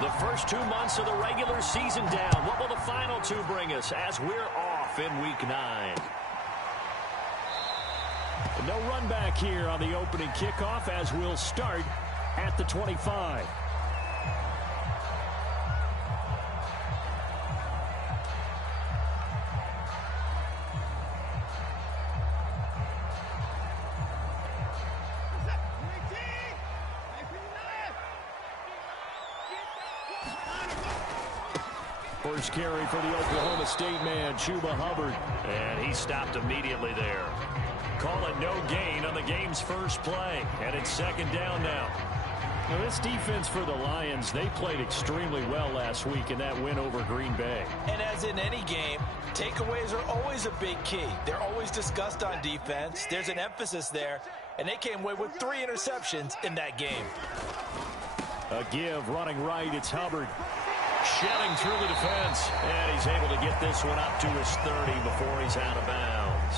The first 2 months of the regular season down. What will the final two bring us as we're off in Week 9? No run back here on the opening kickoff as we'll start at the 25. First carry for the Oklahoma State man, Chuba Hubbard. And he stopped immediately there. Call it no gain on the game's first play. And it's second down now. Now this defense for the Lions, they played extremely well last week in that win over Green Bay. And as in any game, takeaways are always a big key. They're always discussed on defense. There's an emphasis there. And they came away with 3 interceptions in that game. A give running right. It's Hubbard. Shelling through the defense, and he's able to get this one up to his 30 before he's out of bounds.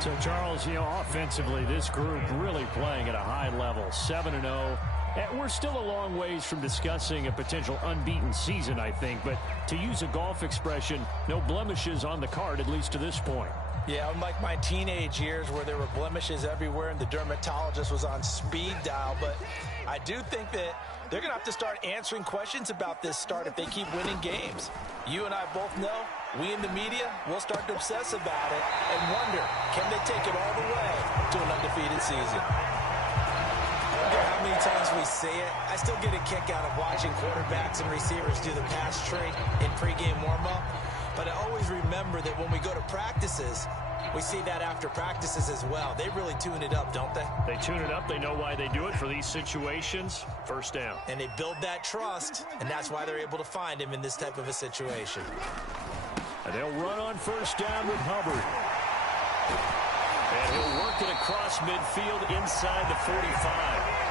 So, Charles, offensively, this group really playing at a high level, 7-0. And we're still a long ways from discussing a potential unbeaten season, I think. But to use a golf expression, no blemishes on the card, at least to this point. Yeah, unlike my teenage years where there were blemishes everywhere and the dermatologist was on speed dial. But I do think that they're going to have to start answering questions about this start if they keep winning games. You and I both know, we in the media, will start to obsess about it and wonder, can they take it all the way to an undefeated season? I don't care how many times we say it, I still get a kick out of watching quarterbacks and receivers do the pass trait in pregame warm-up. But I always remember that when we go to practices, we see that after practices as well. They really tune it up, don't they? They tune it up. They know why they do it for these situations. First down. And they build that trust, and that's why they're able to find him in this type of a situation. And they'll run on first down with Hubbard. And he'll work it across midfield inside the 45.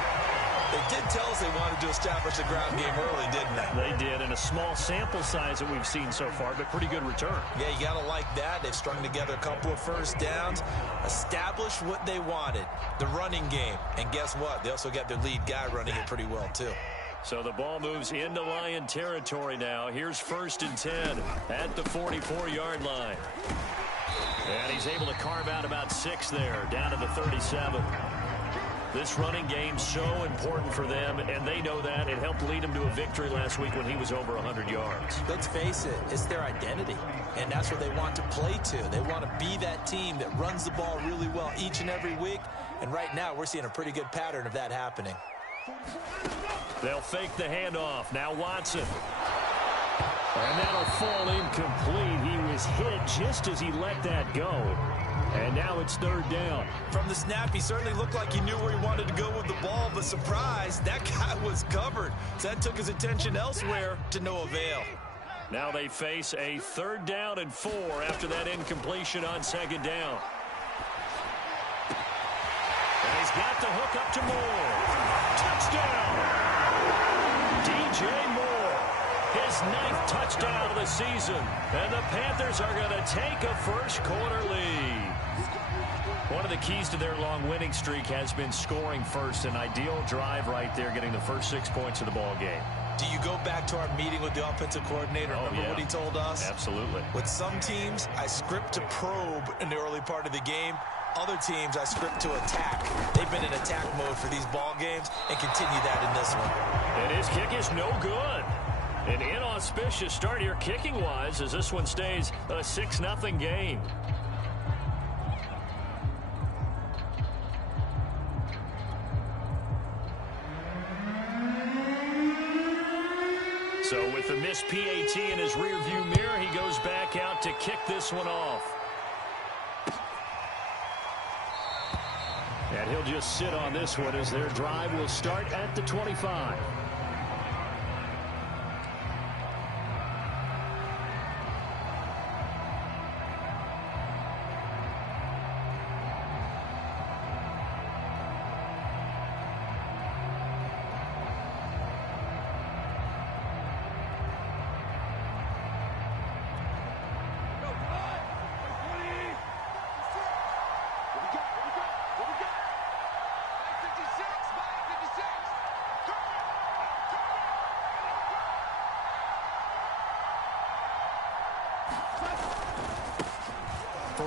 They did tell us they wanted to establish the ground game early, didn't they? They did, in a small sample size that we've seen so far, but pretty good return. Yeah, you got to like that. They've strung together a couple of first downs, established what they wanted, the running game. And guess what? They also got their lead guy running it pretty well, too. So the ball moves into Lion territory now. Here's 1st and 10 at the 44-yard line. And he's able to carve out about 6 there, down to the 37. This running game's so important for them, and they know that. It helped lead them to a victory last week when he was over 100 yards. Let's face it, it's their identity, and that's what they want to play to. They want to be that team that runs the ball really well each and every week, and right now we're seeing a pretty good pattern of that happening. They'll fake the handoff. Now Watson. And that'll fall incomplete. He was hit just as he let that go. And now it's 3rd down. From the snap, he certainly looked like he knew where he wanted to go with the ball, but surprise, that guy was covered. So that took his attention elsewhere to no avail. Now they face a 3rd down and 4 after that incompletion on 2nd down. And he's got the hook up to Moore. Touchdown! DJ Moore, his 9th touchdown of the season. And the Panthers are going to take a first-quarter lead. One of the keys to their long winning streak has been scoring first. An ideal drive right there, getting the first 6 points of the ball game. Do you go back to our meeting with the offensive coordinator? Remember what he told us? Absolutely. With some teams, I script to probe in the early part of the game. Other teams, I script to attack. They've been in attack mode for these ball games and continue that in this one. And his kick is no good. An inauspicious start here kicking-wise as this one stays a 6-0 game. So with the missed PAT in his rearview mirror, he goes back out to kick this one off. And he'll just sit on this one as their drive will start at the 25.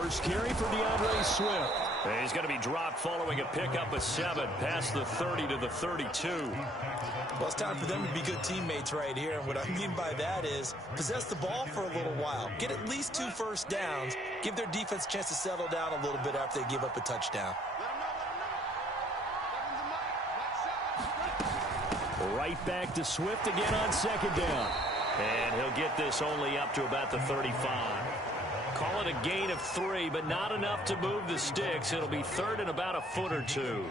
first carry for DeAndre Swift. He's going to be dropped following a pickup of 7 past the 30 to the 32. Well, it's time for them to be good teammates right here. And what I mean by that is possess the ball for a little while. Get at least 2 first downs. Give their defense a chance to settle down a little bit after they give up a touchdown. Right back to Swift again on second down. And he'll get this only up to about the 35. Call it a gain of 3, but not enough to move the sticks. It'll be third and about a foot or 2.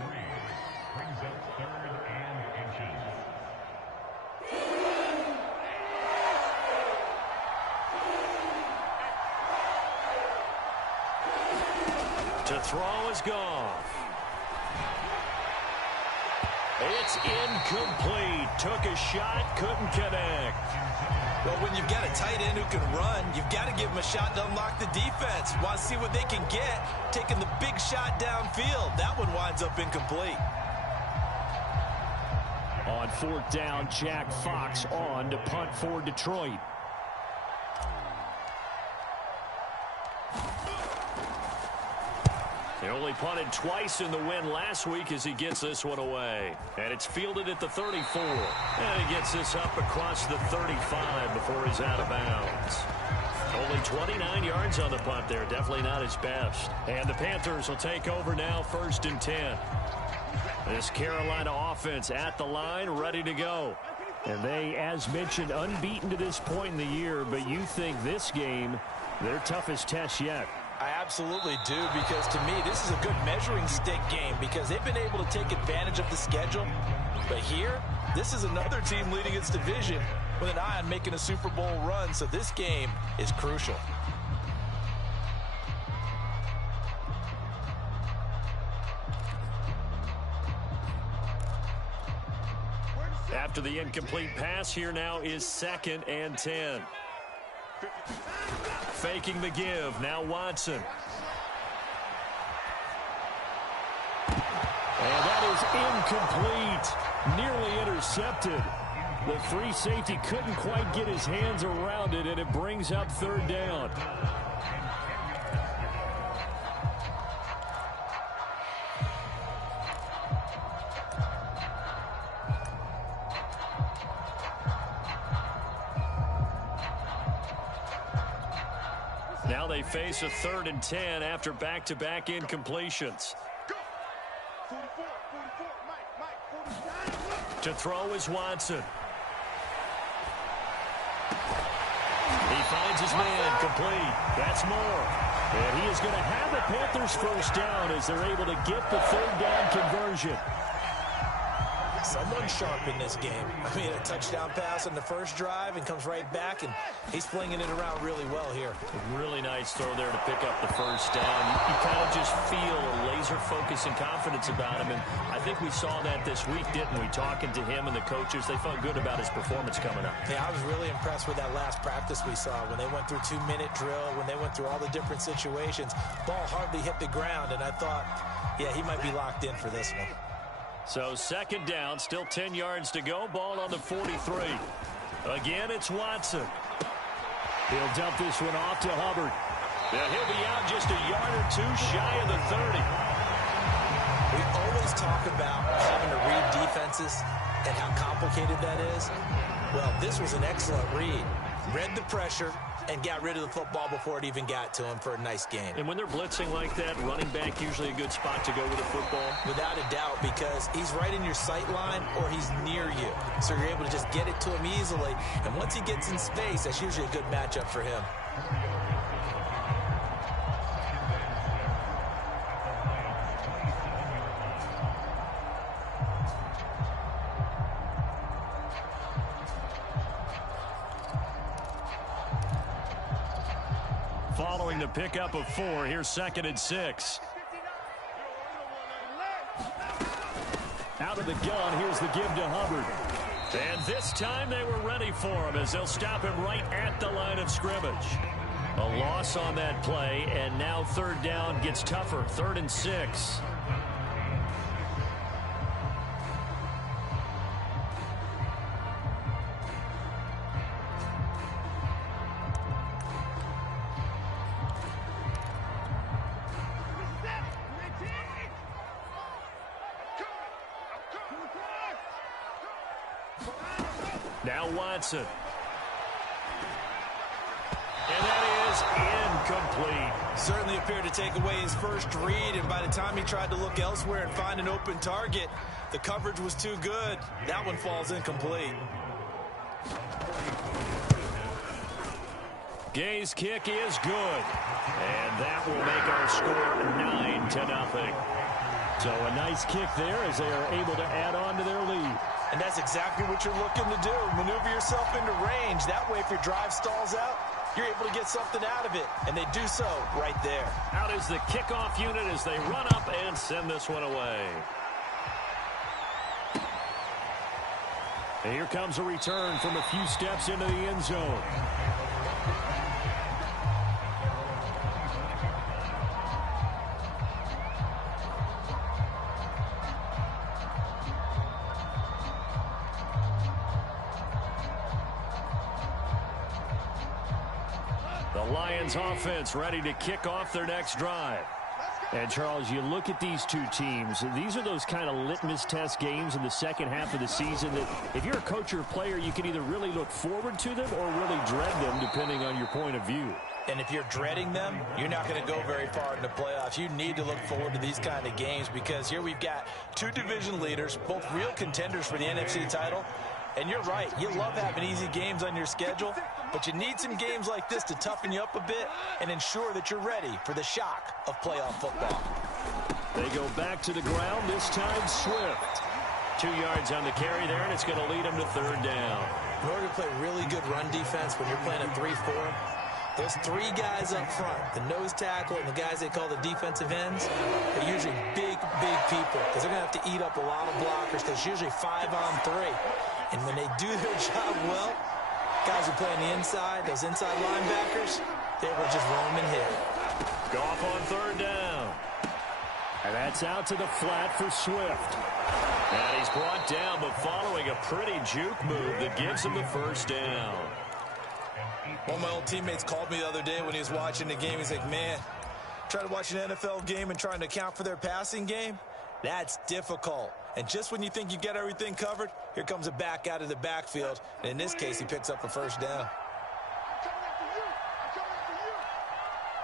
To throw is Goff. It's incomplete. Took a shot, couldn't connect. Well, when you've got a tight end who can run, you've got to give him a shot to unlock the defense. Want to see what they can get, taking the big shot downfield. That one winds up incomplete. On fourth down, Jack Fox on to punt for Detroit. He only punted twice in the win last week as he gets this one away. And it's fielded at the 34. And he gets this up across the 35 before he's out of bounds. Only 29 yards on the punt there. Definitely not his best. And the Panthers will take over now, 1st and 10. This Carolina offense at the line, ready to go. And they, as mentioned, unbeaten to this point in the year. But you think this game, their toughest test yet? I absolutely do, because to me, this is a good measuring stick game because they've been able to take advantage of the schedule. But here, this is another team leading its division with an eye on making a Super Bowl run, so this game is crucial. After the incomplete pass, here now is 2nd and 10. Faking the give. Now Watson. And that is incomplete. Nearly intercepted. The free safety couldn't quite get his hands around it, and it brings up 3rd down. Now they face a 3rd and 10 after back-to-back incompletions. To throw is Watson. He finds his man, complete. That's Moore. And he is going to have the Panthers first down as they're able to get the 3rd down conversion. Someone sharp in this game. I mean, a touchdown pass on the first drive and comes right back, and he's flinging it around really well here. A really nice throw there to pick up the first down. You kind of just feel a laser focus and confidence about him, and I think we saw that this week, didn't we? Talking to him and the coaches, they felt good about his performance coming up. Yeah, I was really impressed with that last practice we saw when they went through 2-minute drill, when they went through all the different situations. Ball hardly hit the ground, and I thought, yeah, he might be locked in for this one. So 2nd down, still 10 yards to go. Ball on the 43. Again, it's Watson. He'll dump this one off to Hubbard. Yeah, he'll be out just a yard or 2 shy of the 30. We always talk about having to read defenses and how complicated that is. Well, this was an excellent read. Read the pressure and got rid of the football before it even got to him for a nice game. And when they're blitzing like that, running back usually a good spot to go with the football. Without a doubt, because he's right in your sight line or he's near you. So you're able to just get it to him easily. And once he gets in space, that's usually a good matchup for him. Following the pickup of 4, here's 2nd and 6. Out of the gun, here's the give to Hubbard. And this time they were ready for him as they'll stop him right at the line of scrimmage. A loss on that play, and now 3rd down gets tougher. 3rd and 6. Now Watson. And that is incomplete. Certainly appeared to take away his first read, and by the time he tried to look elsewhere and find an open target, the coverage was too good. That one falls incomplete. Gay's kick is good. And that will make our score 9-0. So a nice kick there as they are able to add on to their lead. And that's exactly what you're looking to do. Maneuver yourself into range. That way, if your drive stalls out, you're able to get something out of it. And they do so right there. Out is the kickoff unit as they run up and send this one away. And here comes a return from a few steps into the end zone. The Lions offense ready to kick off their next drive. And, Charles, you look at these two teams, these are those kind of litmus test games in the second half of the season that if you're a coach or a player, you can either really look forward to them or really dread them, depending on your point of view. And if you're dreading them, you're not going to go very far in the playoffs. You need to look forward to these kind of games because here we've got two division leaders, both real contenders for the NFC title. And you're right, you love having easy games on your schedule, but you need some games like this to toughen you up a bit and ensure that you're ready for the shock of playoff football. They go back to the ground, this time Swift. 2 yards on the carry there, and it's going to lead them to third down. In order to play really good run defense when you're playing a 3-4, those three guys up front, the nose tackle and the guys they call the defensive ends, are usually big people because they're going to have to eat up a lot of blockers because it's usually 5-on-3. And when they do their job well, guys who play on the inside, those inside linebackers, they will just roam and hit. Goff on third down. And that's out to the flat for Swift. And he's brought down, but following a pretty juke move that gives him the first down. One of my old teammates called me the other day when he was watching the game. He's like, man, trying to watch an NFL game and trying to account for their passing game, that's difficult. And just when you think you get everything covered, here comes a back out of the backfield. And in this case, he picks up a first down. I'm coming after you. I'm coming after you.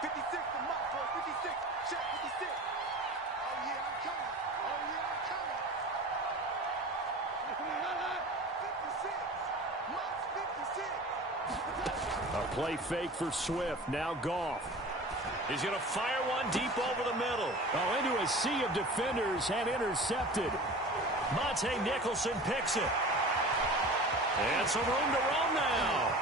56 to Mott, boy. 56. Check 56. Oh, yeah, I'm coming. Oh, yeah, I'm coming. 56. Mott's 56. A play fake for Swift. Now Goff. He's going to fire one deep over the middle. Oh, into a sea of defenders and intercepted. Monte Nicholson picks it. And some room to roam now.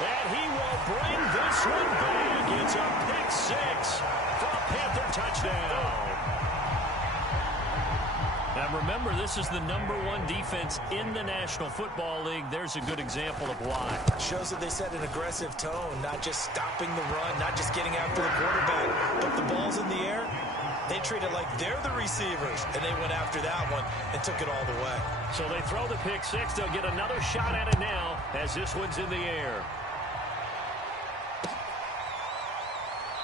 And he will bring this one back. It's a pick six for a Panther touchdown. Now remember, this is the #1 defense in the National Football League. There's a good example of why. Shows that they set an aggressive tone, not just stopping the run, not just getting after the quarterback, but the ball's in the air. They treat it like they're the receivers, and they went after that one and took it all the way. So they throw the pick six. They'll get another shot at it now as this one's in the air.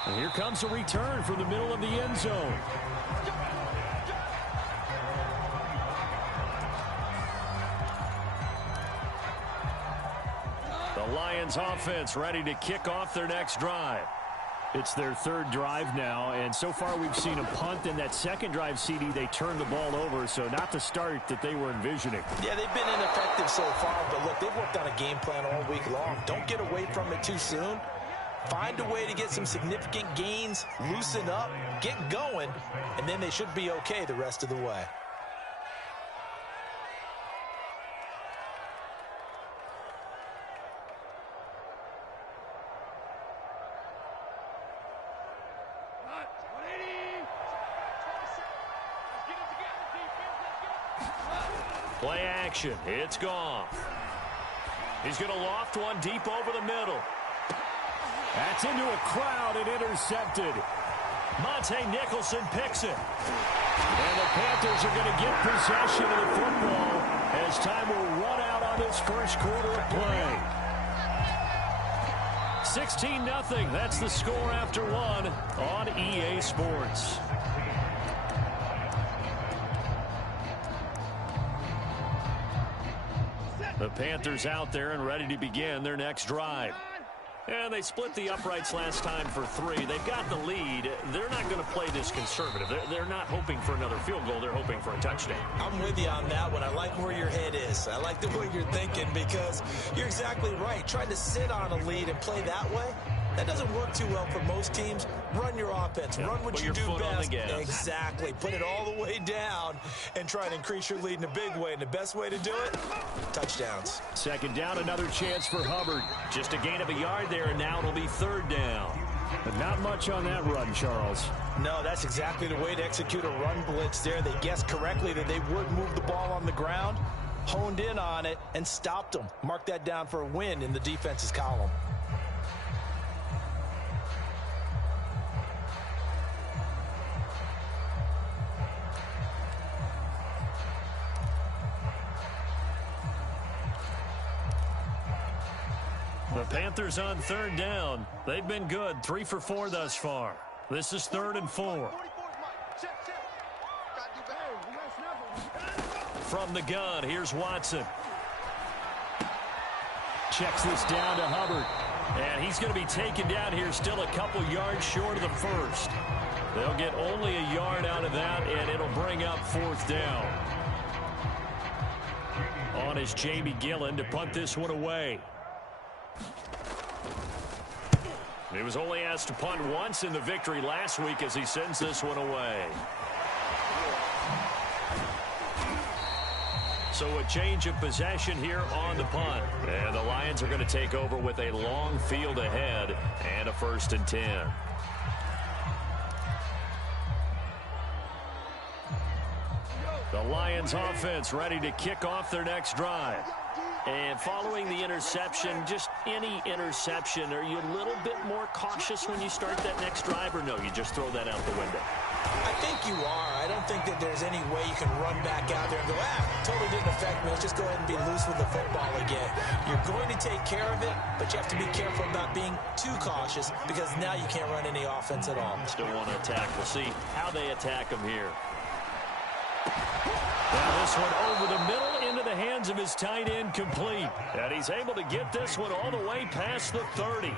And here comes a return from the middle of the end zone. The Lions offense ready to kick off their next drive. It's their third drive now, and so far we've seen a punt. In that second drive, CD, they turned the ball over, so not the start that they were envisioning. Yeah, they've been ineffective so far, but look, they've worked on a game plan all week long. Don't get away from it too soon. Find a way to get some significant gains, loosen up, get going, and then they should be okay the rest of the way. Play action. It's Goff. He's going to loft one deep over the middle. That's into a crowd and intercepted. Monte Nicholson picks it. And the Panthers are going to get possession of the football as time will run out on this first quarter of play. 16-0. That's the score after one on EA Sports. The Panthers out there and ready to begin their next drive. And they split the uprights last time for 3. They've got the lead. They're not going to play this conservative. They're not hoping for another field goal. They're hoping for a touchdown. I'm with you on that one. I like where your head is. I like the way you're thinking because you're exactly right. Trying to sit on a lead and play that way, that doesn't work too well for most teams. Run your offense. Run what you do best. Exactly. Put it all the way down and try to increase your lead in a big way. And the best way to do it, touchdowns. Second down, another chance for Hubbard. Just a gain of a yard there, and now it'll be third down. But not much on that run, Charles. No, that's exactly the way to execute a run blitz there. They guessed correctly that they would move the ball on the ground, honed in on it, and stopped them. Mark that down for a win in the defense's column. The Panthers on third down. They've been good. 3 for 4 thus far. This is 3rd and 4. From the gun, here's Watson. Checks this down to Hubbard. And he's going to be taken down here still a couple yards short of the first. They'll get only a yard out of that, and it'll bring up 4th down. On is Jamie Gillen to punt this one away. He was only asked to punt once in the victory last week as he sends this one away. So a change of possession here on the punt. And the Lions are going to take over with a long field ahead and a 1st and 10. The Lions offense ready to kick off their next drive. And following the interception, just any interception, are you a little bit more cautious when you start that next drive, or no, you just throw that out the window? I think you are. I don't think that there's any way you can run back out there and go, totally didn't affect me. Let's just go ahead and be loose with the football again. You're going to take care of it, but you have to be careful about being too cautious because now you can't run any offense at all. Still want to attack. We'll see how they attack them here. Now this one over the middle into the hands of his tight end, complete. And he's able to get this one all the way past the 30.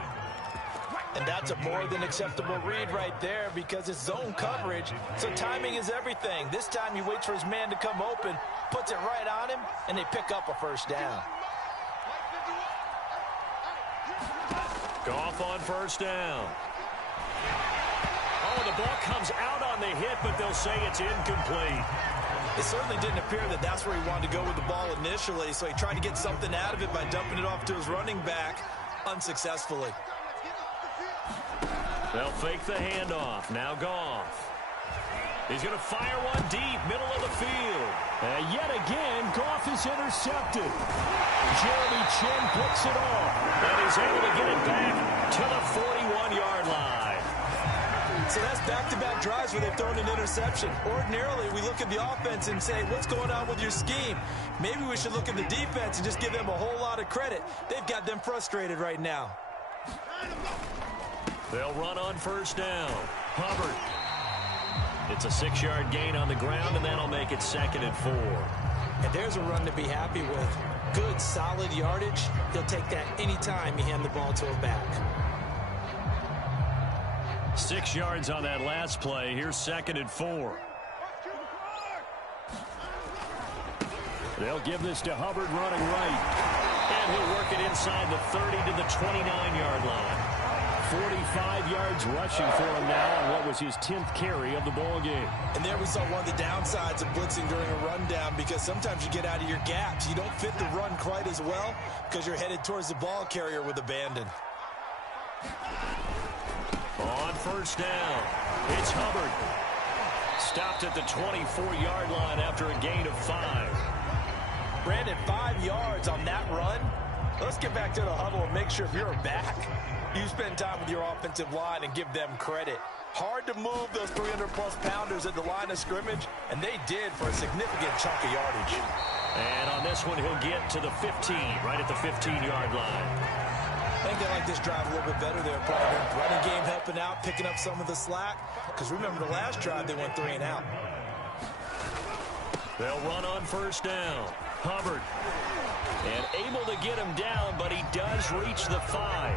And that's a more than acceptable read right there because it's zone coverage, so timing is everything. This time he waits for his man to come open, puts it right on him, and they pick up a 1st down. Goff on 1st down. Oh, the ball comes out on the hit, but they'll say it's incomplete. It certainly didn't appear that that's where he wanted to go with the ball initially, so he tried to get something out of it by dumping it off to his running back unsuccessfully. They'll fake the handoff. Now Goff. He's going to fire one deep, middle of the field. And yet again, Goff is intercepted. Jeremy Chin picks it off. And he's able to get it back to the 41-yard line. So that's back-to-back drives where they've thrown an interception. Ordinarily, we look at the offense and say, what's going on with your scheme? Maybe we should look at the defense and just give them a whole lot of credit. They've got them frustrated right now. They'll run on 1st down. Hubbard. It's a 6-yard gain on the ground, and that'll make it 2nd and 4. And there's a run to be happy with. Good, solid yardage. He'll take that anytime you hand the ball to him back. 6 yards on that last play. Here's 2nd and 4. They'll give this to Hubbard running right. And he'll work it inside the 30 to the 29-yard line. 45 yards rushing for him now on what was his 10th carry of the ball game. And there we saw one of the downsides of blitzing during a rundown because sometimes you get out of your gaps. You don't fit the run quite as well because you're headed towards the ball carrier with abandon. On 1st down, it's Hubbard. Stopped at the 24-yard line after a gain of 5. Brandon, 5 yards on that run. Let's get back to the huddle and make sure if you're a back, you spend time with your offensive line and give them credit. Hard to move those 300-plus pounders at the line of scrimmage, and they did for a significant chunk of yardage. And on this one, he'll get to the 15, right at the 15-yard line. I think they like this drive a little bit better there, probably. Running game helping out, picking up some of the slack. Because remember the last drive, they went 3 and out. They'll run on 1st down. Hubbard. And able to get him down, but he does reach the 5.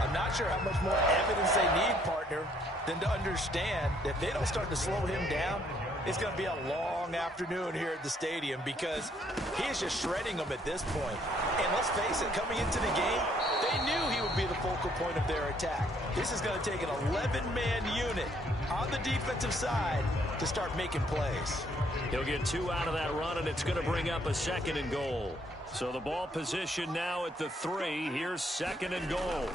I'm not sure how much more evidence they need, partner, than to understand that if they don't start to slow him down, it's going to be a long afternoon here at the stadium because he is just shredding them at this point. And let's face it, coming into the game, they knew he would be the focal point of their attack. This is going to take an 11-man unit on the defensive side to start making plays. He'll get 2 out of that run, and it's going to bring up a 2nd and goal. So the ball position now at the 3. Here's 2nd and goal.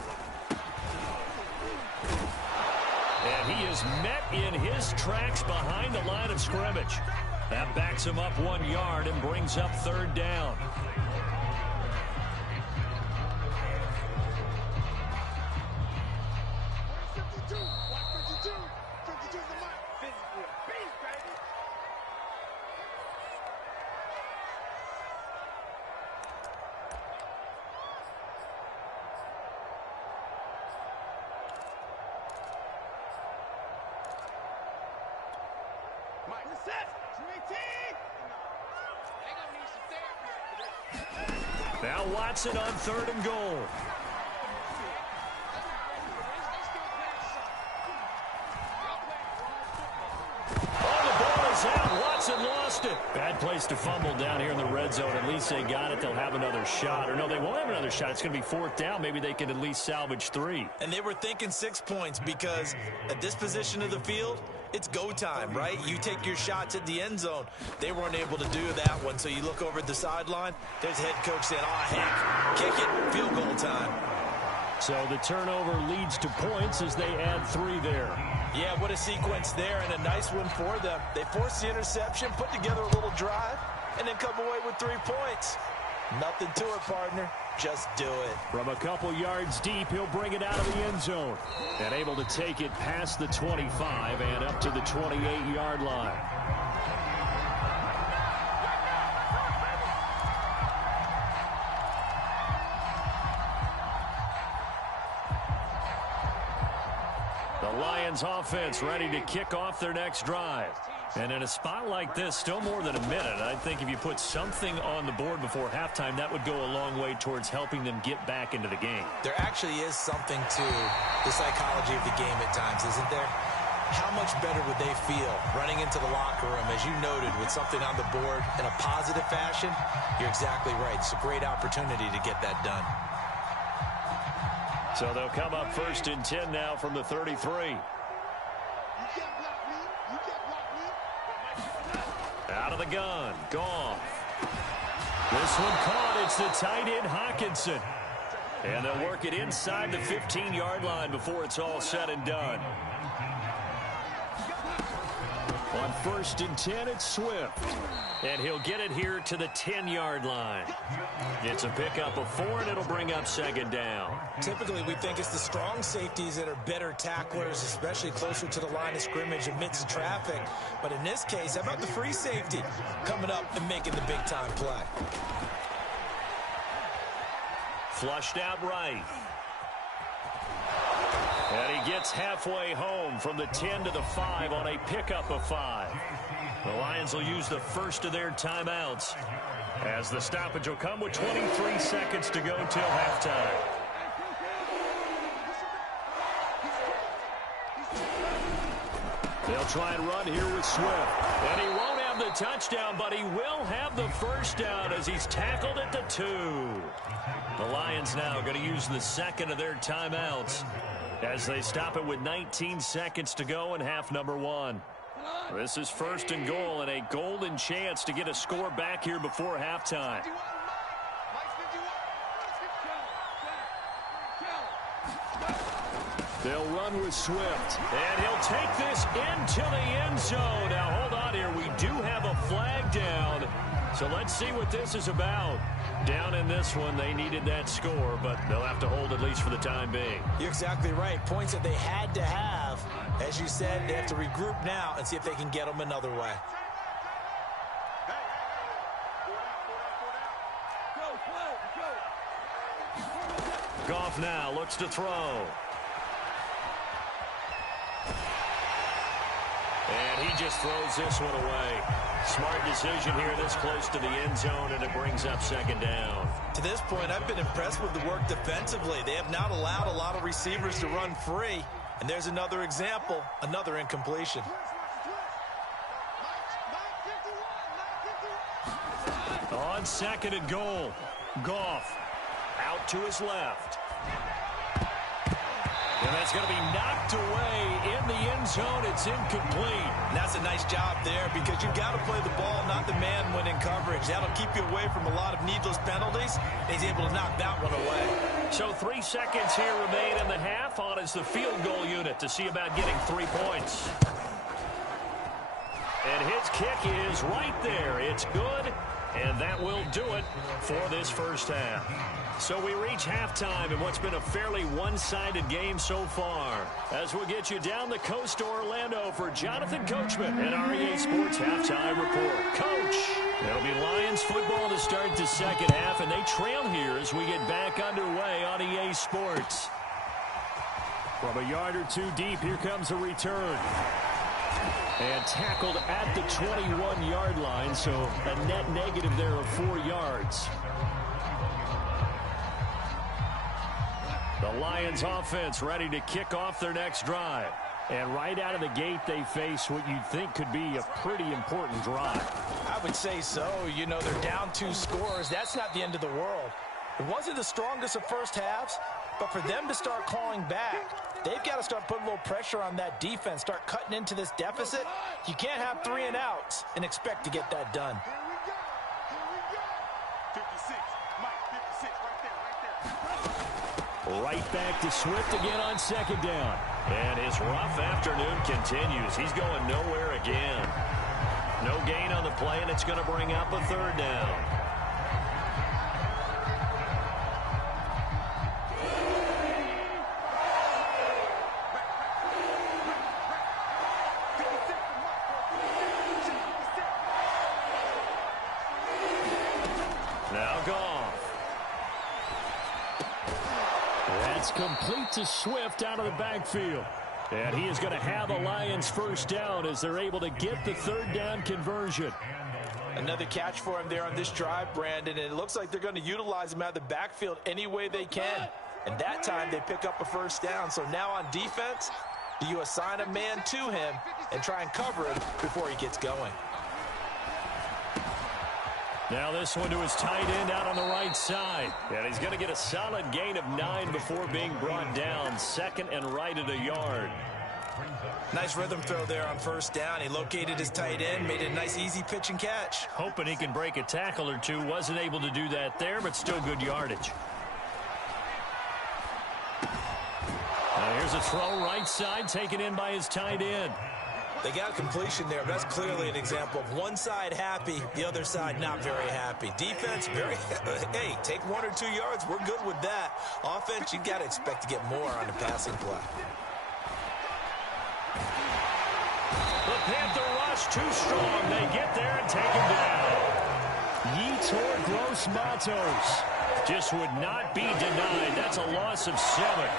And he is met in his tracks behind the line of scrimmage. That backs him up 1 yard and brings up 3rd down. Now Watson on 3rd and goal. Oh, the ball is out. Watson lost it. Bad place to fumble down here in the red zone. At least they got it. They'll have another shot. Or no, they won't have another shot. It's going to be 4th down. Maybe they can at least salvage 3. And they were thinking 6 points because at this position of the field, it's go time, right? You take your shots at the end zone. They weren't able to do that one, so you look over at the sideline. There's head coach saying, oh, heck, kick it, field goal time. So the turnover leads to points as they add 3 there. Yeah, what a sequence there, and a nice one for them. They forced the interception, put together a little drive, and then come away with 3 points. Nothing to it, partner. Just do it. From a couple yards deep, he'll bring it out of the end zone. And able to take it past the 25 and up to the 28-yard line. The Lions offense ready to kick off their next drive. And in a spot like this, still more than a minute. I think if you put something on the board before halftime, that would go a long way towards helping them get back into the game. There actually is something to the psychology of the game at times, isn't there? How much better would they feel running into the locker room, as you noted, with something on the board in a positive fashion? You're exactly right. It's a great opportunity to get that done. So they'll come up 1st and 10 now from the 33. Out of the gun, Goff. This one caught. It's the tight end, Hockenson. And they'll work it inside the 15-yard line before it's all said and done. On 1st and 10, it's Swift. And he'll get it here to the 10-yard line. It's a pickup of 4, and it'll bring up 2nd down. Typically, we think it's the strong safeties that are better tacklers, especially closer to the line of scrimmage amidst traffic. But in this case, how about the free safety coming up and making the big-time play? Flushed out right. And he gets halfway home from the 10 to the 5 on a pickup of 5. The Lions will use the first of their timeouts as the stoppage will come with 23 seconds to go till halftime. They'll try and run here with Swift. And he won't have the touchdown, but he will have the first down as he's tackled at the 2. The Lions now going to use the second of their timeouts as they stop it with 19 seconds to go in half number 1. This is 1st and goal and a golden chance to get a score back here before halftime. They'll run with Swift, and he'll take this into the end zone. Now, hold on here. We do have a flag down, so let's see what this is about. Down in this one, they needed that score, but they'll have to hold at least for the time being. You're exactly right. Points that they had to have. As you said, they have to regroup now and see if they can get them another way. Goff now looks to throw. And he just throws this one away. Smart decision here this close to the end zone, and it brings up second down. To this point, I've been impressed with the work defensively. They have not allowed a lot of receivers to run free. And there's another example, another incompletion. On second and goal, Goff out to his left. And that's going to be knocked away in the end zone. It's incomplete. And that's a nice job there because you've got to play the ball, not the man when in coverage. That'll keep you away from a lot of needless penalties. And he's able to knock that one away. So 3 seconds here remain in the half. On is the field goal unit to see about getting 3 points. And his kick is right there. It's good. And that will do it for this first half. So we reach halftime in what's been a fairly one-sided game so far. As we'll get you down the coast to Orlando for Jonathan Coachman and our EA Sports Halftime Report. Coach, it'll be Lions football to start the second half, and they trail here as we get back underway on EA Sports. From a yard or two deep, here comes a return. And tackled at the 21-yard line, so a net negative there of 4 yards. The Lions offense ready to kick off their next drive. And right out of the gate, they face what you'd think could be a pretty important drive. I would say so. You know, they're down 2 scores. That's not the end of the world. It wasn't the strongest of first halves, but for them to start clawing back, they've got to start putting a little pressure on that defense, start cutting into this deficit. You can't have 3 and outs and expect to get that done. Here we go. 56. Mike, 56 right there. Right back to Swift again on second down. And his rough afternoon continues. He's going nowhere again. No gain on the play, and it's going to bring up a third down. Now Goff. That's complete to Swift out of the backfield. And he is going to have a Lions first down as they're able to get the third down conversion. Another catch for him there on this drive, Brandon, and it looks like they're going to utilize him out of the backfield any way they can. And that time they pick up a first down. So now on defense, do you assign a man to him and try and cover him before he gets going? Now this one to his tight end out on the right side. And he's going to get a solid gain of 9 before being brought down. Second and right at a yard. Nice rhythm throw there on first down. He located his tight end, made it a nice easy pitch and catch. Hoping he can break a tackle or two. Wasn't able to do that there, but still good yardage. Now here's a throw right side taken in by his tight end. They got a completion there, but that's clearly an example of one side happy, the other side not very happy. Defense, very, hey, take 1 or 2 yards. We're good with that. Offense, you got to expect to get more on the passing play. The Panther rush too strong. They get there and take him down. Yetur Gross-Matos just would not be denied. That's a loss of 7.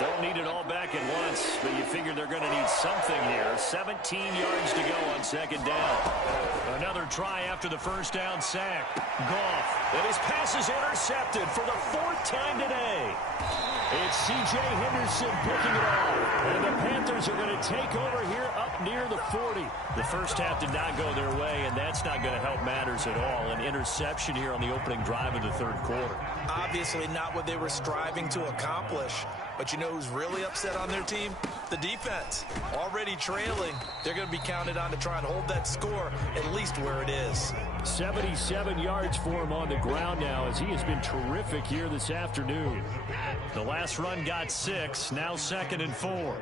Don't need it all back at once, but you figure they're going to need something here. 17 yards to go on second down. Another try after the first down sack. Goff, and his pass is intercepted for the 4th time today. It's C.J. Henderson picking it off, and the Panthers are going to take over here up near the 40. The first half did not go their way, and that's not going to help matters at all. An interception here on the opening drive of the third quarter. Obviously not what they were striving to accomplish. But you know who's really upset on their team? The defense. Already trailing. They're going to be counted on to try and hold that score at least where it is. 77 yards for him on the ground now as he has been terrific here this afternoon. The last run got 6. Now 2nd and 4.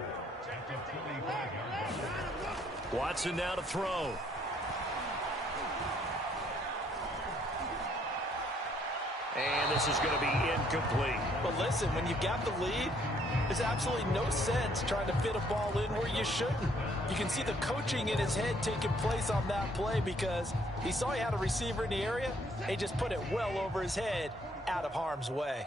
Watson now to throw. And this is going to be incomplete. But listen, when you've got the lead, there's absolutely no sense trying to fit a ball in where you shouldn't. You can see the coaching in his head taking place on that play because he saw he had a receiver in the area. And he just put it well over his head out of harm's way.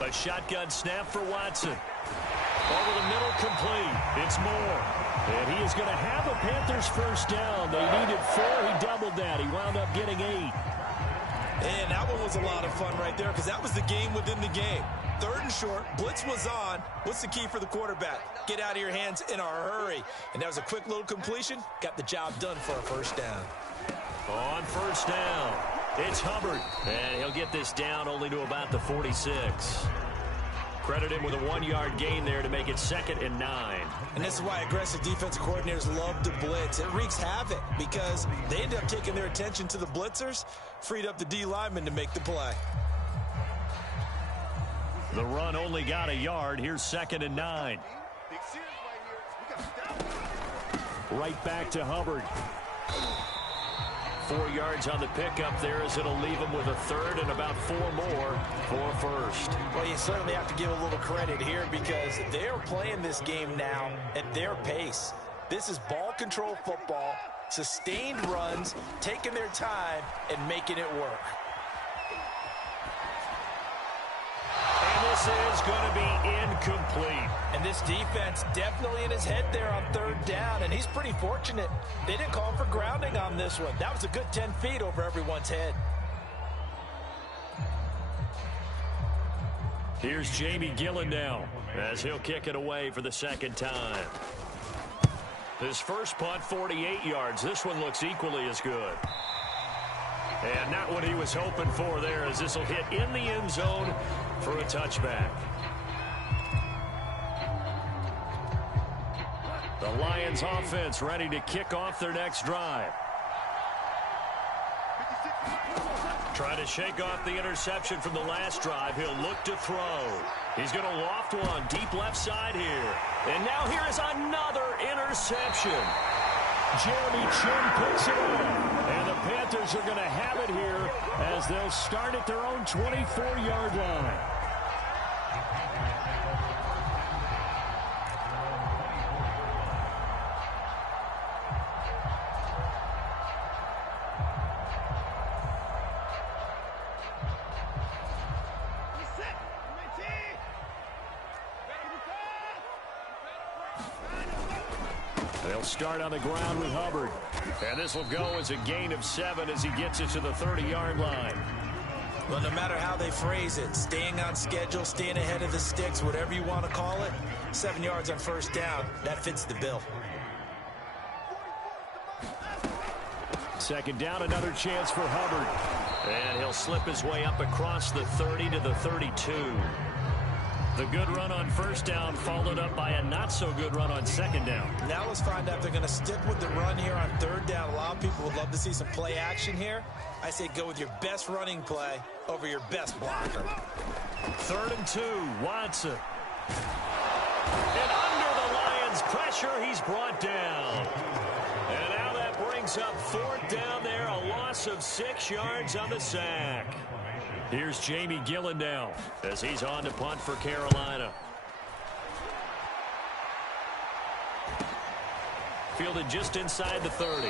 A A shotgun snap for Watson. Over the middle, complete. It's Moore. And he is going to have a Panthers first down. They needed 4. He doubled that. He wound up getting 8. And that one was a lot of fun right there because that was the game within the game. 3rd and short, blitz was on. What's the key for the quarterback? Get out of your hands in a hurry. And that was a quick little completion. Got the job done for a first down. On first down, it's Hubbard. And he'll get this down only to about the 46. Credit him with a 1-yard gain there to make it 2nd and 9. And this is why aggressive defensive coordinators love to blitz. It wreaks havoc because they end up taking their attention to the blitzers, freed up the D lineman to make the play. The run only got a yard. Here's 2nd and 9. Right back to Hubbard. 4 yards on the pickup there as it'll leave him with a 3rd and about 4 more for first. Well, you certainly have to give a little credit here because they're playing this game now at their pace. This is ball control football, sustained runs, taking their time and making it work. And this is going to be incomplete. And this defense definitely in his head there on 3rd down, and he's pretty fortunate. They didn't call him for grounding on this one. That was a good 10 feet over everyone's head. Here's Jamie Gillen now as he'll kick it away for the 2nd time. His first punt, 48 yards. This one looks equally as good. And not what he was hoping for there as this will hit in the end zone for a touchback. The Lions offense ready to kick off their next drive. Trying to shake off the interception from the last drive. He'll look to throw. He's going to loft one deep left side here. And now here is another interception. Jeremy Chin picks it up. And the Panthers are going to have it here as they'll start at their own 24-yard line. They'll start on the ground with Hubbard. And this will go as a gain of 7 as he gets it to the 30-yard line. Well, no matter how they phrase it, staying on schedule, staying ahead of the sticks, whatever you want to call it, 7 yards on first down, that fits the bill. 2nd down, another chance for Hubbard. And he'll slip his way up across the 30 to the 32. The good run on first down followed up by a not-so-good run on 2nd down. Now let's find out if they're going to stick with the run here on 3rd down. A lot of people would love to see some play action here. I say go with your best running play over your best blocker. 3rd and 2, Watson. And under the Lions' pressure, he's brought down. And now that brings up 4th down there, a loss of 6 yards on the sack. Here's Jamie Gillen now as he's on to punt for Carolina. Fielded just inside the 30.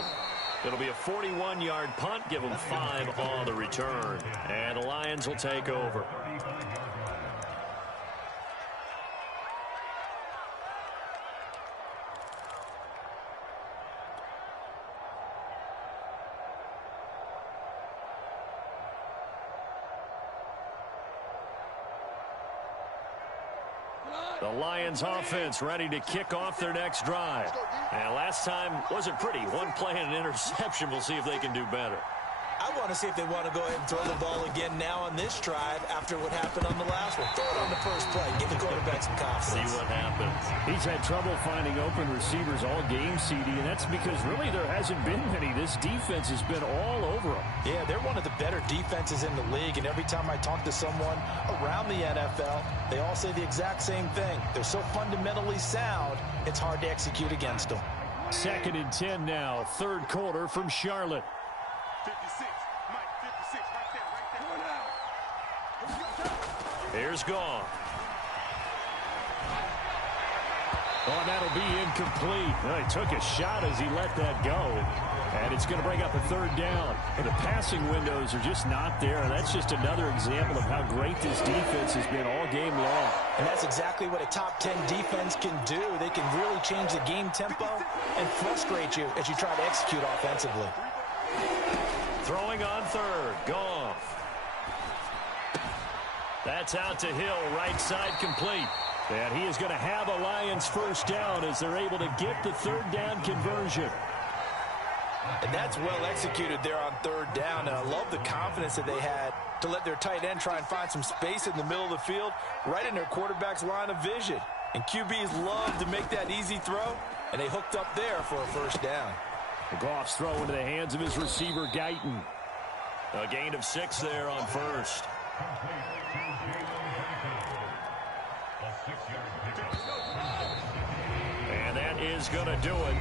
It'll be a 41-yard punt. Give them 5 on the return. And the Lions will take over. The Lions offense ready to kick off their next drive. And last time wasn't pretty. One play and an interception. We'll see if they can do better. I want to see if they want to go ahead and throw the ball again now on this drive after what happened on the last one. Throw it on the first play. Give the quarterback some confidence. See what happens. He's had trouble finding open receivers all game, CD, and that's because really there hasn't been many. This defense has been all over them. Yeah, they're one of the better defenses in the league, and every time I talk to someone around the NFL, they all say the exact same thing. They're so fundamentally sound, it's hard to execute against them. 2nd and 10 now, 3rd quarter from Charlotte. 56, Mike, 56, right there. Here's Gone. Oh, and that'll be incomplete. Well, he took a shot as he let that go. And it's going to bring up a third down. And the passing windows are just not there. That's just another example of how great this defense has been all game long. And that's exactly what a top 10 defense can do. They can really change the game tempo and frustrate you as you try to execute offensively. Throwing on third. Goff. That's out to Hill. Right side complete. And he is going to have a Lions first down as they're able to get the third down conversion. And that's well executed there on third down. And I love the confidence that they had to let their tight end try and find some space in the middle of the field, right in their quarterback's line of vision. And QBs love to make that easy throw, and they hooked up there for a first down. Goff's throw into the hands of his receiver, Guyton. A gain of 6 there on first. And that is going to do it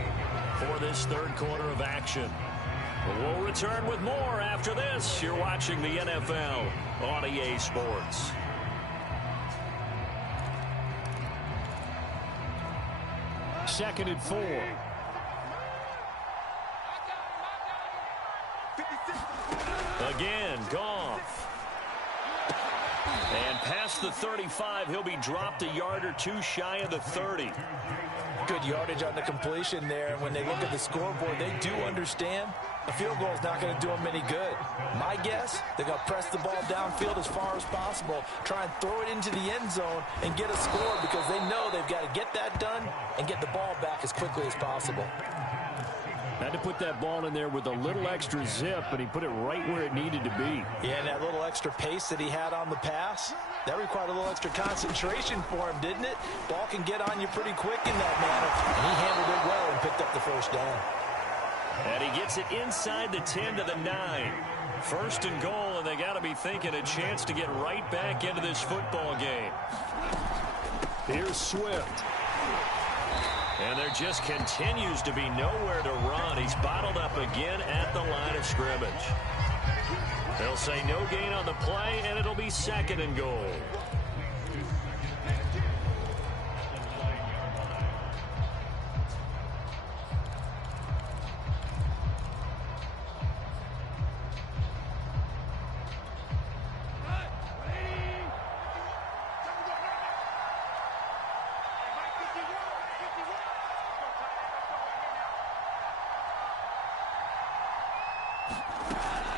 for this third quarter of action. We'll return with more after this. You're watching the NFL on EA Sports. Second and 4. Again, Goff. And past the 35, he'll be dropped a yard or two shy of the 30. Good yardage on the completion there. And when they look at the scoreboard, they do understand a field goal is not going to do them any good. My guess, they're going to press the ball downfield as far as possible, try and throw it into the end zone and get a score because they know they've got to get that done and get the ball back as quickly as possible. Had to put that ball in there with a little extra zip, and he put it right where it needed to be. Yeah, and that little extra pace that he had on the pass, that required a little extra concentration for him, didn't it? Ball can get on you pretty quick in that manner, and he handled it well and picked up the first down. And he gets it inside the 10 to the 9. First and goal, and they got to be thinking a chance to get right back into this football game. Here's Swift. And there just continues to be nowhere to run. He's bottled up again at the line of scrimmage. They'll say no gain on the play, and it'll be second and goal.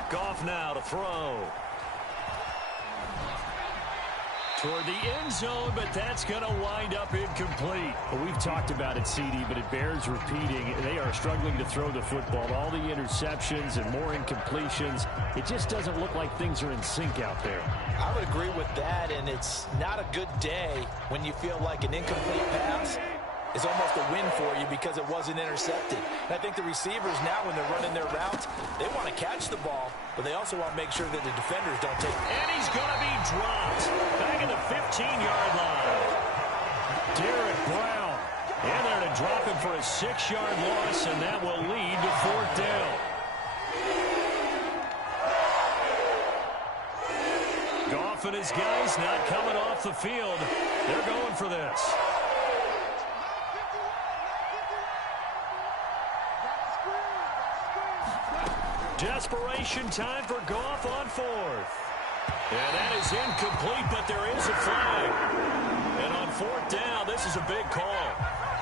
Goff now to throw. Toward the end zone, but that's going to wind up incomplete. Well, we've talked about it, CD, but it bears repeating. They are struggling to throw the football. All the interceptions and more incompletions. It just doesn't look like things are in sync out there. I would agree with that, and it's not a good day when you feel like an incomplete pass is almost a win for you because it wasn't intercepted. And I think the receivers now, when they're running their routes, they want to catch the ball, but they also want to make sure that the defenders don't take it. And he's going to be dropped back at the 15-yard line. Derek Brown in there to drop him for a 6-yard loss, and that will lead to fourth down. Goff and his guys not coming off the field. They're going for this. Desperation time for Goff on fourth. And that is incomplete, but there is a flag. And on fourth down, this is a big call.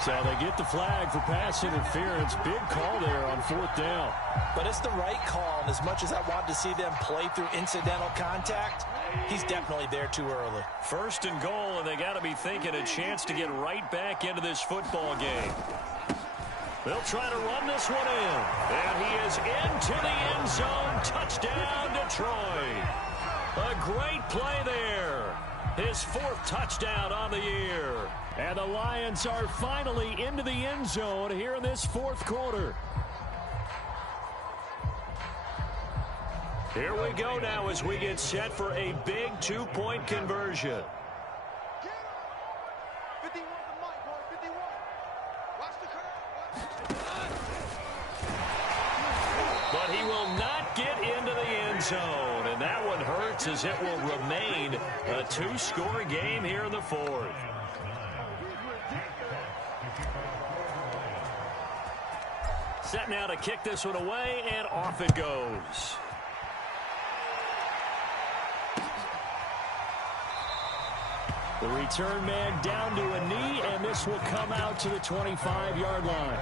So they get the flag for pass interference. Big call there on fourth down. But it's the right call, and as much as I want to see them play through incidental contact, he's definitely there too early. First and goal, and they got to be thinking a chance to get right back into this football game. They'll try to run this one in. And he is into the end zone. Touchdown, Detroit. A great play there. His fourth touchdown on the year. And the Lions are finally into the end zone here in this fourth quarter. Here we go now as we get set for a big two-point conversion. 51 the mic, boys, 51. Watch the curve. But he will not get into the end zone, and that one hurts as it will remain a two-score game here in the fourth. Set now to kick this one away, and off it goes. The return man down to a knee, and this will come out to the 25-yard line.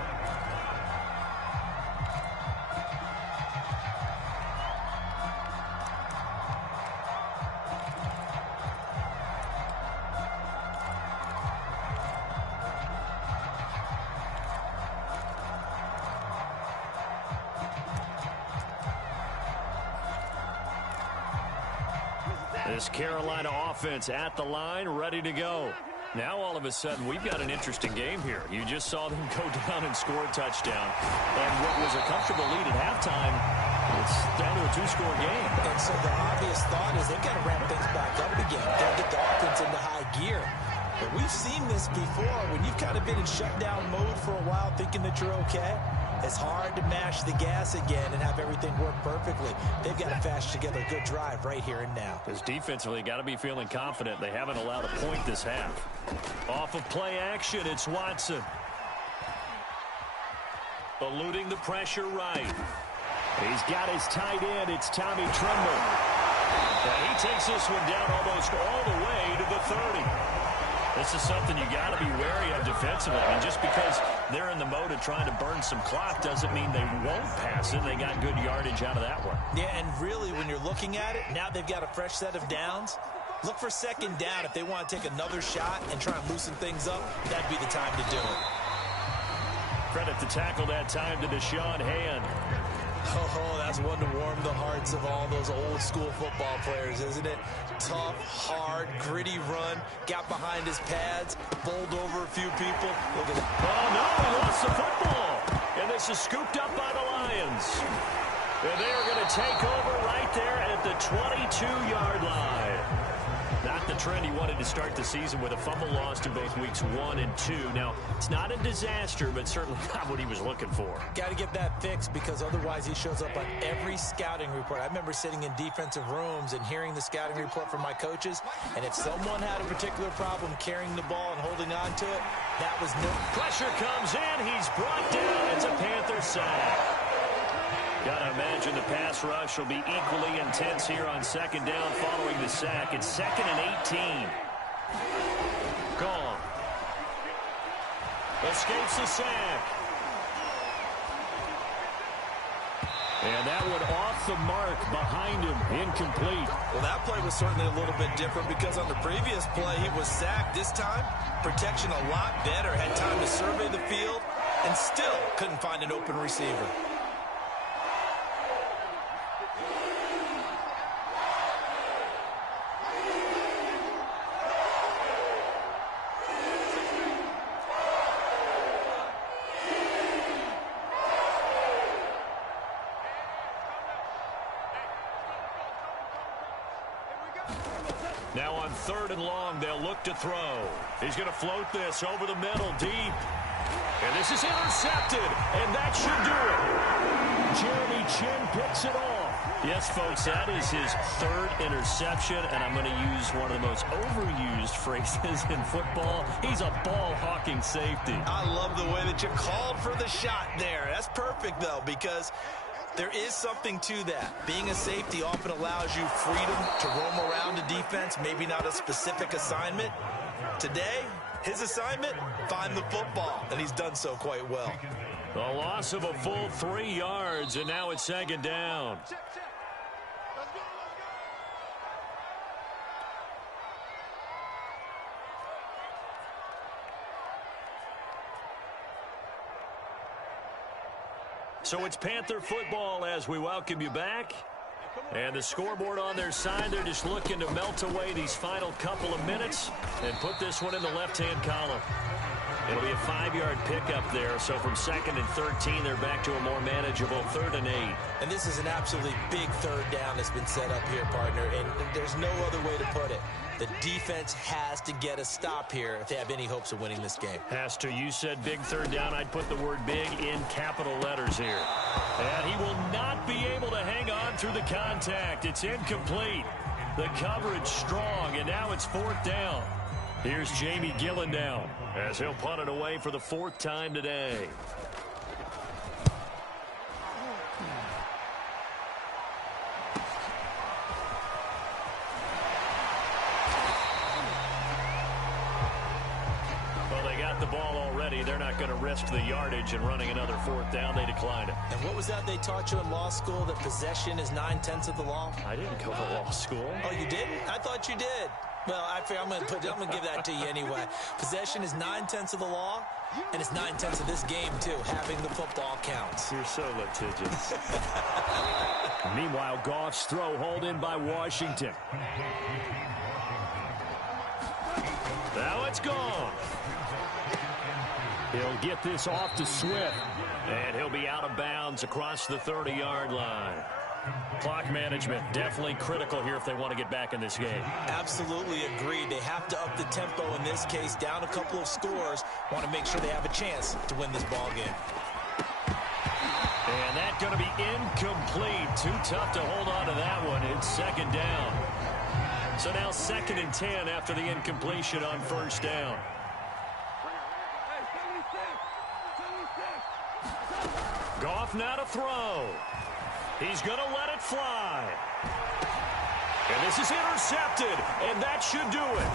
This Carolina offense at the line, ready to go. Now, all of a sudden, we've got an interesting game here. You just saw them go down and score a touchdown. And what was a comfortable lead at halftime, it's down to a two-score game. And so the obvious thought is they've got to ramp things back up again. They've got to get the offense into high gear. But we've seen this before. When you've kind of been in shutdown mode for a while thinking that you're okay, it's hard to mash the gas again and have everything work perfectly. They've got to fashion together a good drive right here and now. Because defensively, got to be feeling confident. They haven't allowed a point this half. Off of play action, it's Watson. Eluding the pressure right. He's got his tight end. It's Tommy Tremble. And he takes this one down almost all the way to the 30. This is something you got to be wary of defensively. I mean, just because they're in the mode of trying to burn some clock doesn't mean they won't pass it. They got good yardage out of that one. Yeah, and really, when you're looking at it, now they've got a fresh set of downs. Look for second down if they want to take another shot and try and loosen things up. That'd be the time to do it. Credit the tackle that time to Deshaun Hand. Oh, that's one to warm the hearts of all those old school football players, isn't it? Tough, hard, gritty run, got behind his pads, bowled over a few people. Look at that. Oh, no, he lost the football. And this is scooped up by the Lions. And they are going to take over right there at the 22-yard line. Not the trend he wanted to start the season with a fumble lost in both weeks 1 and 2. Now, it's not a disaster, but certainly not what he was looking for. Got to get that fixed because otherwise he shows up on every scouting report. I remember sitting in defensive rooms and hearing the scouting report from my coaches, and if someone had a particular problem carrying the ball and holding on to it, that was no. Pressure comes in. He's brought down. It's a Panther sack. Got to imagine the pass rush will be equally intense here on second down following the sack. It's 2nd and 18. Gone. Escapes the sack. And that one off the mark behind him. Incomplete. Well, that play was certainly a little bit different because on the previous play he was sacked. This time, protection a lot better. Had time to survey the field and still couldn't find an open receiver. Now on 3rd and long, they'll look to throw. He's going to float this over the middle, deep. And this is intercepted, and that should do it. Jeremy Chin picks it off. Yes, folks, that is his 3rd interception, and I'm going to use one of the most overused phrases in football. He's a ball-hawking safety. I love the way that you called for the shot there. That's perfect, though, because there is something to that. Being a safety often allows you freedom to roam around a defense, maybe not a specific assignment. Today, his assignment, find the football, and he's done so quite well. The loss of a full 3 yards, and now it's 2nd down. So it's Panther football as we welcome you back. And the scoreboard on their side, they're just looking to melt away these final couple of minutes and put this one in the left-hand column. It'll be a 5-yard pickup there. So from 2nd and 13, they're back to a more manageable 3rd and 8. And this is an absolutely big 3rd down that's been set up here, partner. And there's no other way to put it. The defense has to get a stop here if they have any hopes of winning this game. Has to. You said big 3rd down. I'd put the word big in capital letters here. And he will not be able to hang on through the contact. It's incomplete. The coverage strong, and now it's 4th down. Here's Jamie Gillen down as he'll punt it away for the 4th time today. had the ball already. They're not going to risk the yardage and running another fourth down. They declined it. And what was that they taught you in law school, that possession is 9/10 of the law? I didn't go to law school. Oh, you didn't? I thought you did. Well, I'm going to give that to you anyway. Possession is 9/10 of the law, and it's 9/10 of this game, too. Having the football counts. You're so litigious. Meanwhile, Goff's throw hauled in by Washington. Now it's gone. He'll get this off to Swift. And he'll be out of bounds across the 30-yard line. Clock management definitely critical here if they want to get back in this game. Absolutely agreed. They have to up the tempo in this case, down a couple of scores. Want to make sure they have a chance to win this ball game. And that's going to be incomplete. Too tough to hold on to that one. It's second down. So now 2nd and 10 after the incompletion on first down. Goff now to throw. He's going to let it fly. And this is intercepted, and that should do it.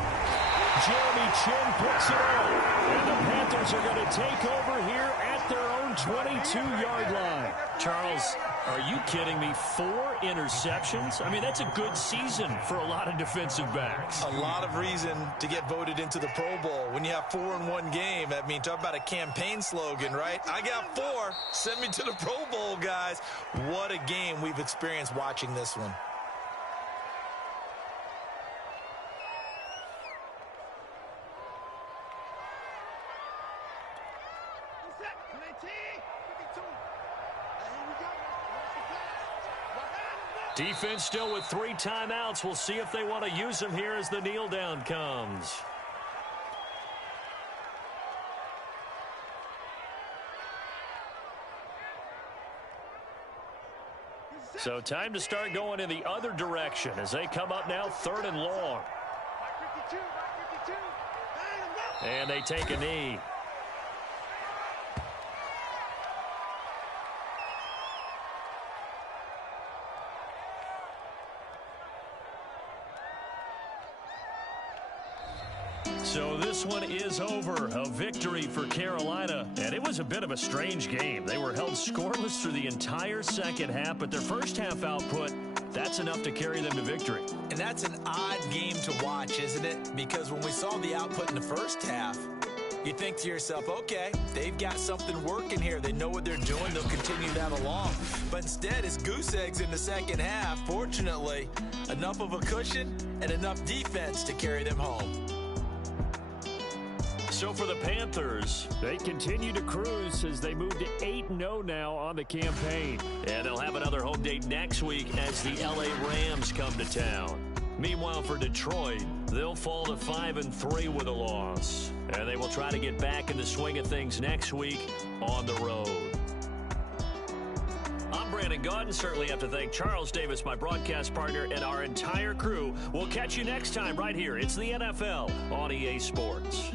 Jeremy Chin picks it up. And the Panthers are going to take over here at their own 22-yard line. Charles, are you kidding me? 4 interceptions? I mean, that's a good season for a lot of defensive backs. A lot of reason to get voted into the Pro Bowl. When you have 4 in one game, I mean, talk about a campaign slogan, right? I got 4. Send me to the Pro Bowl, guys. What a game we've experienced watching this one. Defense still with 3 timeouts. We'll see if they want to use them here as the kneel down comes. So time to start going in the other direction as they come up now 3rd and long. And they take a knee. So this one is over. A victory for Carolina. And it was a bit of a strange game. They were held scoreless through the entire second half, but their first half output, that's enough to carry them to victory. And that's an odd game to watch, isn't it? Because when we saw the output in the first half, you think to yourself, okay, they've got something working here. They know what they're doing. They'll continue that along. But instead, it's goose eggs in the second half. Fortunately, enough of a cushion and enough defense to carry them home. So for the Panthers, they continue to cruise as they move to 8-0 now on the campaign. And they'll have another home date next week as the LA Rams come to town. Meanwhile, for Detroit, they'll fall to 5-3 with a loss. And they will try to get back in the swing of things next week on the road. I'm Brandon Gaudin. Certainly have to thank Charles Davis, my broadcast partner, and our entire crew. We'll catch you next time right here. It's the NFL on EA Sports.